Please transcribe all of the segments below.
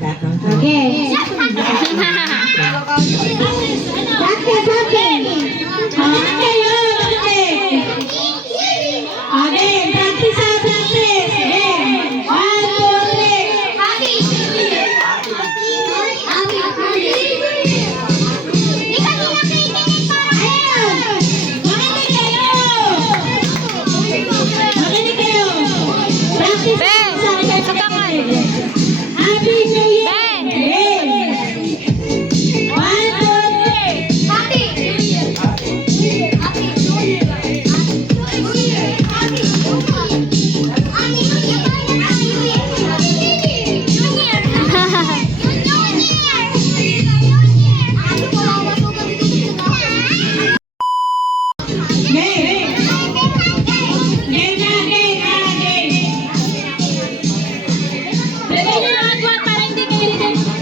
Okay. Practice, practice. Kayo, okay. Okay, practice, practice. Okay. 1, 2, 3. Happy New Year!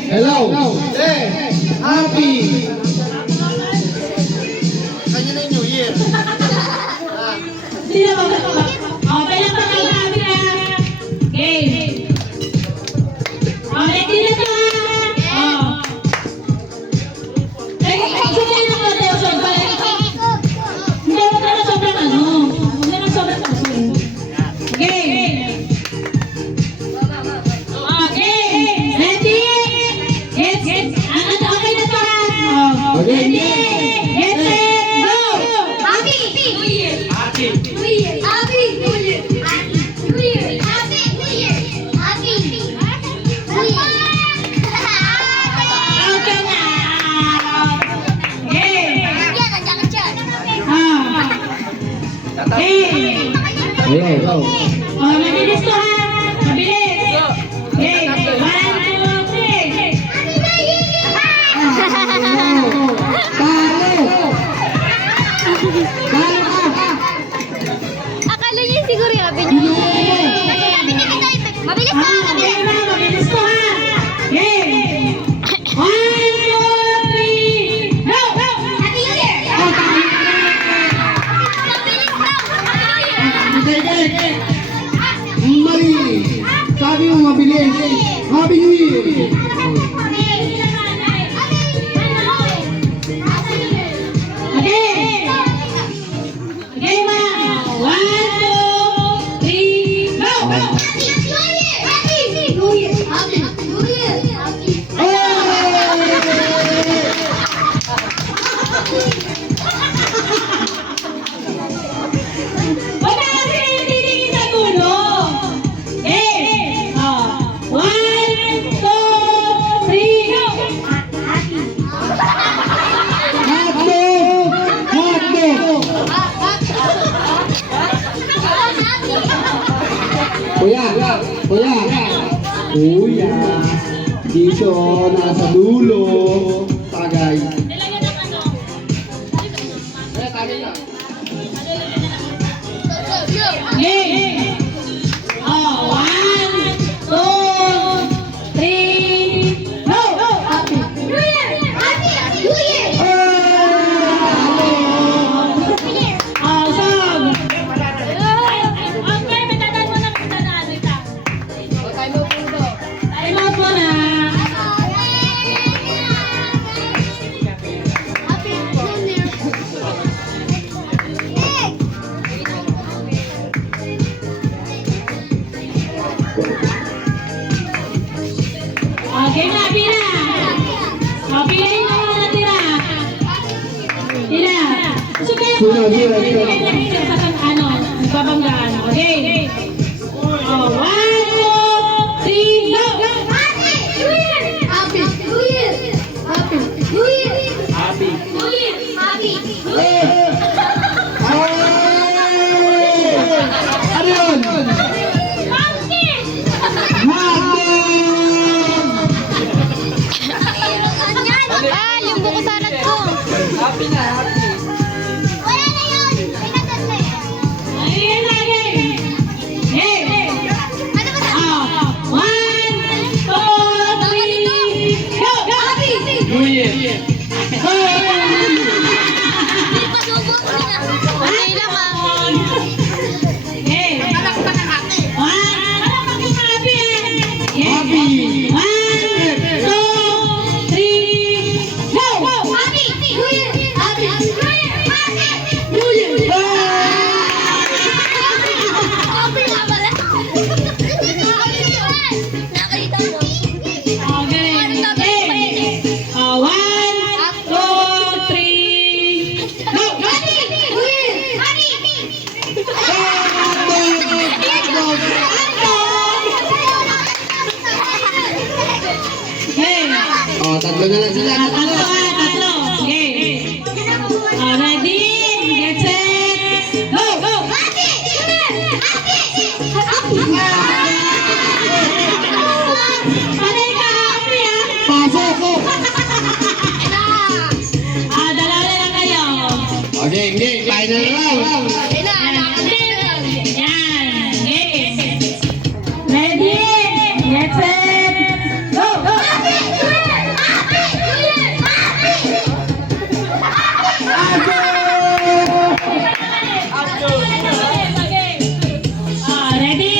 Hello. Happy. Kanya na yung New Year. Sino ba? Okay lang pa kayo happy na. Okay. Ready na to ha? Sige na ko tayo sobrang. Hindi mo na sobrang ano. Huwag na sobrang kasi. Okay. Ready? Yes. Okay na to ha? Ready? Yes, go! Happy New Year! Happy. New Year! Happy New Year! New Year! Happy New Year! Happy New Year! Okay na! Okay! Go. Mabilis to ha! Mabilis! Okay! 1, 2, 3! Akala niya siguro yung Happy New Year. Mabilis na, Okay na! Mabilis to ha! Okay! 1, 2, 3! Go! Happy New Year! Mabilis na! Happy New Year! Mali. Sabi mo mabilis. Happy New Year. Okay! Okay ma! 1, 2, 3, go! Wala kasi titingin sa dulo. Okay! 1, 2, 3, go! Kuya. Dito, nasa dulo. Tagay. Okay! 1, 2, 3, go! Awesome! Okay, may tatay mo na kita na ano ita. Time out muna. Okay na, pila. Pilahin mo mga natira. Pila. So kayo po, nagbabanggaan. Okay. 1, 2, 3, go! Ano yun? Yung buko salad ko. Happy na, happy. Ayan na, okay. Hey! 1, 2, 3, go! New Year. Okay lang ah. Okay. One. Happy. Happy. 1, tatlo na lang sila. Tatlo. Okay. Ready? Get set. Go! Panay ka, happy ah. Pasok! Dalawa na lang kayo. Okay, game. Final round. Yan. Okay. Ready? Get set. Go! Ready?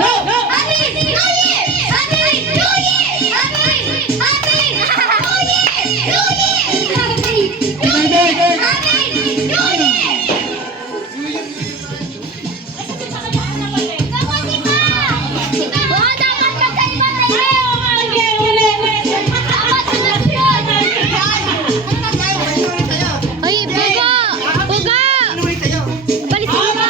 Go! Ay, buga! Buga! Balik mo ba?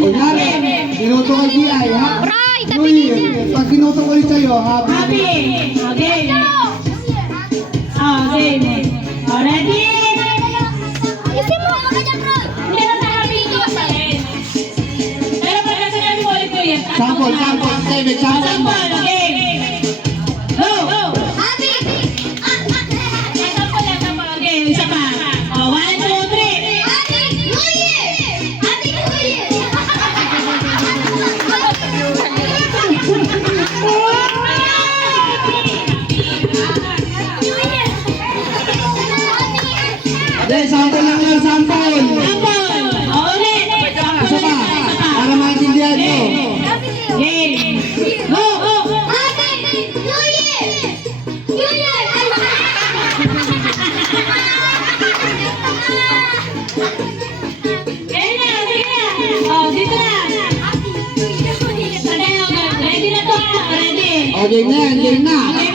Kunyari, minuto kay BI, ha? Right, New Year. Pag minuto ulit sa'yo, happy. Happy. Okay. Game. Ready? Isin mo! Hindi na sa happy ito sa akin. Pero pag nasabi mo ulit ko yan. Sample. David, sample. Sample. Okay. Go! Sample. Okay, isa pa. 1, 2, 3. Hindi, sample lang yan, sample. Sample. Ulit. Isa pa, para maintindihan mo. Game. Go! Ready na, sige na. Dito na. Ready na to. Ready. O, game na yan, game na. Okay,